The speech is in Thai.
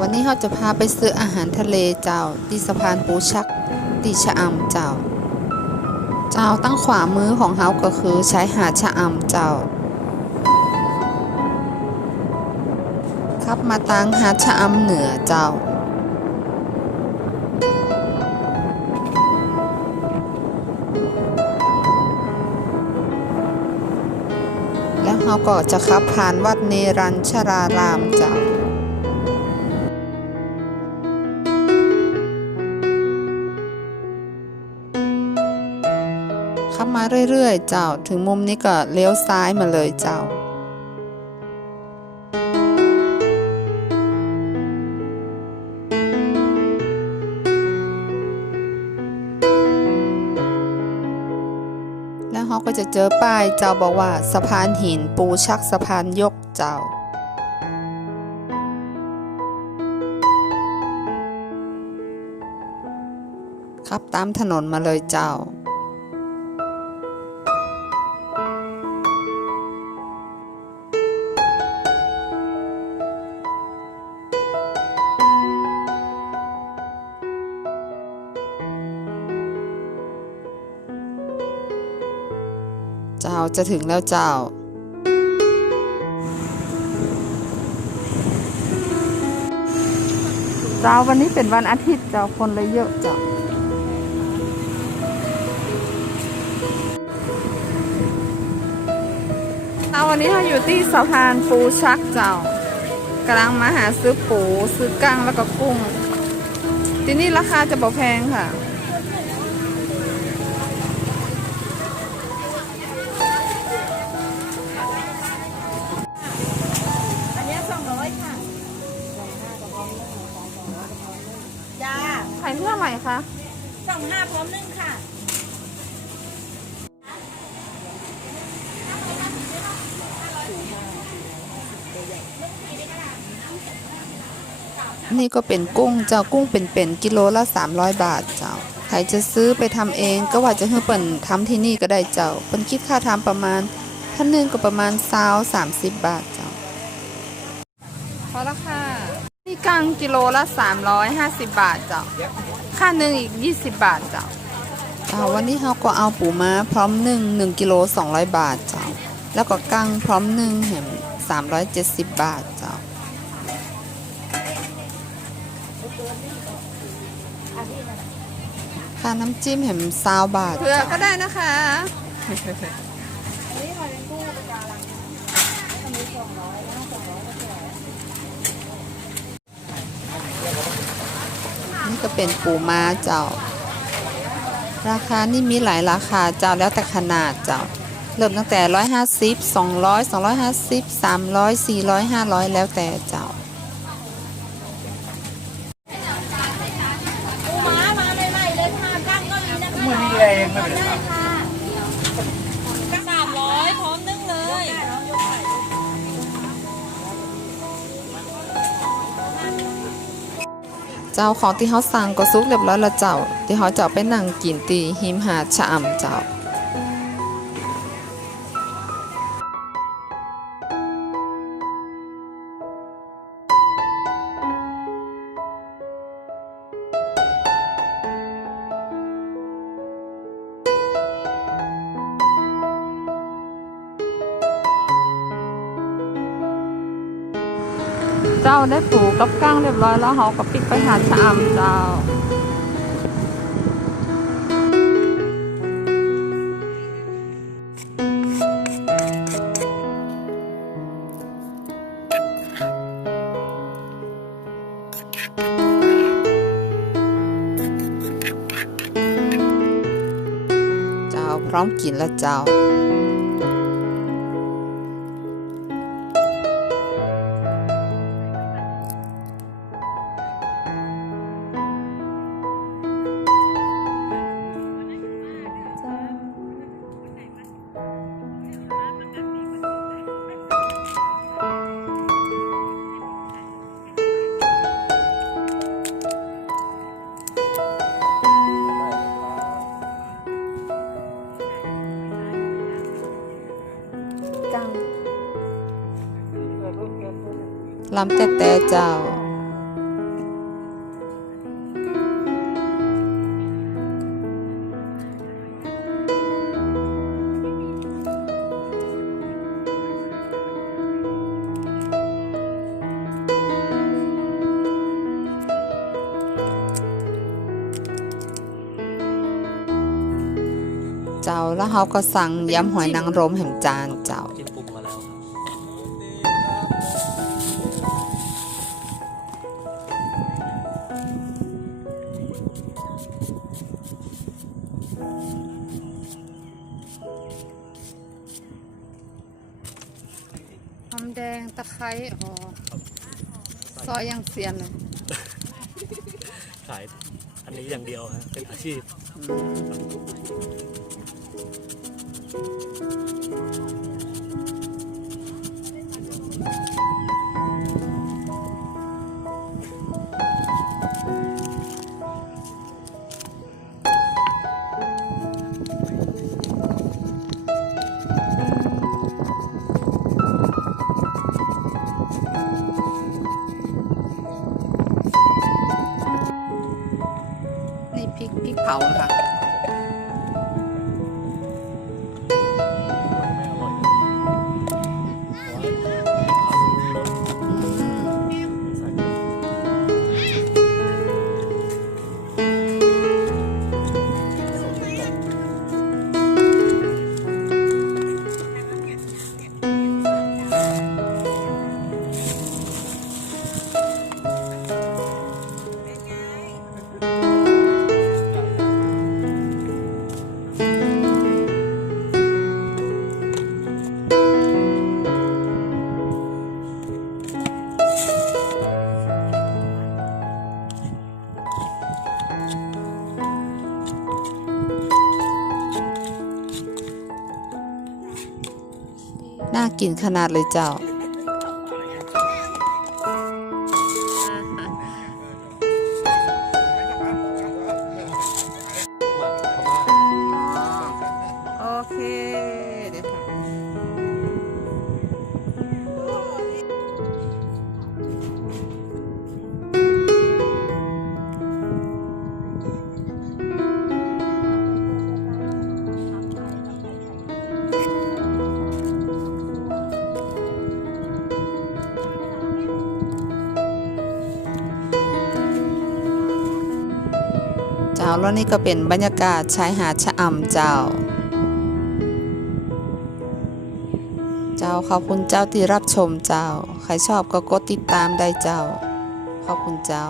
วันนี้เราจะพาไปซื้ออาหารทะเลเจ้าที่สะพานปูชักตีชะอำเจ้า เจ้าตั้งขวามือของเฮาก็คือใชายหาดชะอำเจ้าขับมาตังหาดชะอำเหนือเจ้าแล้วเราก็จะขับผ่านวัดเนรัญชรารามเจ้า เรื่อยๆ เจ้า ถึงมุมนี้ก็เลี้ยวซ้ายมาเลยเจ้า แล้วเขาก็จะเจอป้ายเจ้าบอกว่าสะพานหินปูชักสะพานยกเจ้าขับตามถนนมาเลยเจ้า เจ้าจะถึงแล้วเจ้า เจ้าวันนี้เป็นวันอาทิตย์เจ้าคนเลยเยอะเจ้าเอาวันนี้เราอยู่ที่สะพานปูชักเจ้ากำลังมาหาซื้อปูซื้อกั้งแล้วก็กุ้ง ที่นี่ราคาจะบ่แพงค่ะ คะสองห้าพร้อมนึ่งค่ะนี่ก็เป็นกุ้งเจ้ากุ้งเป็นๆกิโลละ 300 บาทเจ้าใครจะซื้อไปทำเองก็ว่าจะให้เปิ่นทำที่นี่ก็ได้เจ้าเปิ่นคิดค่าทำประมาณท่านหนึงก็ประมาณซาว30บาทเจ้าพอแล้วค่ะนี่กังกิโลละ 350 บาทเจ้า ค่าหนึ่งอีก 20 บาทเจ้าอ่าวันนี้เราก็เอาปูม้าพร้อมหนึ่ง1กิโล200บาทเจ้า แล้วก็กั้งพร้อมหนึ่งแหม370บาทเจ้า ค่าน้ำจิ้มแหมซาวบาทเผื่อก็ได้นะคะนี่ก็เนี่ก็เป็นปูม้าเจ้า ราคานี่มีหลายราคาเจ้าแล้วแต่ขนาดเจ้า เริ่มตั้งแต่150 200 250 300 400 500แล้วแต่เจ้าปูม้ามาใหม่ๆเลยค่ะกั้งก็มีนะคะ เจ้าของที่เขาสั่งก็ซุกเรียบร้อยแล้วเจ้า ที่เขาจะเอาไปนั่งกินตีหิมหาดชะอำเจ้า เจ้าได้ปูกับก้างเรียบร้อยแล้วเขาก็ปิกไปหาดชะอำเจ้าเจ้าพร้อมกินแล้วเจ้า ลำแต่แต่เจ้าเจ้าแล้วเขาก็สั่งย้ำหอยนางรมแห่งจานเจ้า แดงตะไคร้อ๋อซอยยังเซียนเลยขายอันนี้อย่างเดียวฮะเป็นอาชีพ น่ากินขนาดเลยเจ้า จ้าแล้วนี่ก็เป็นบรรยากาศชายหาดชะอำเจ้า เจ้าขอบคุณเจ้าที่รับชมเจ้า ใครชอบก็กดติดตามได้เจ้า ขอบคุณเจ้า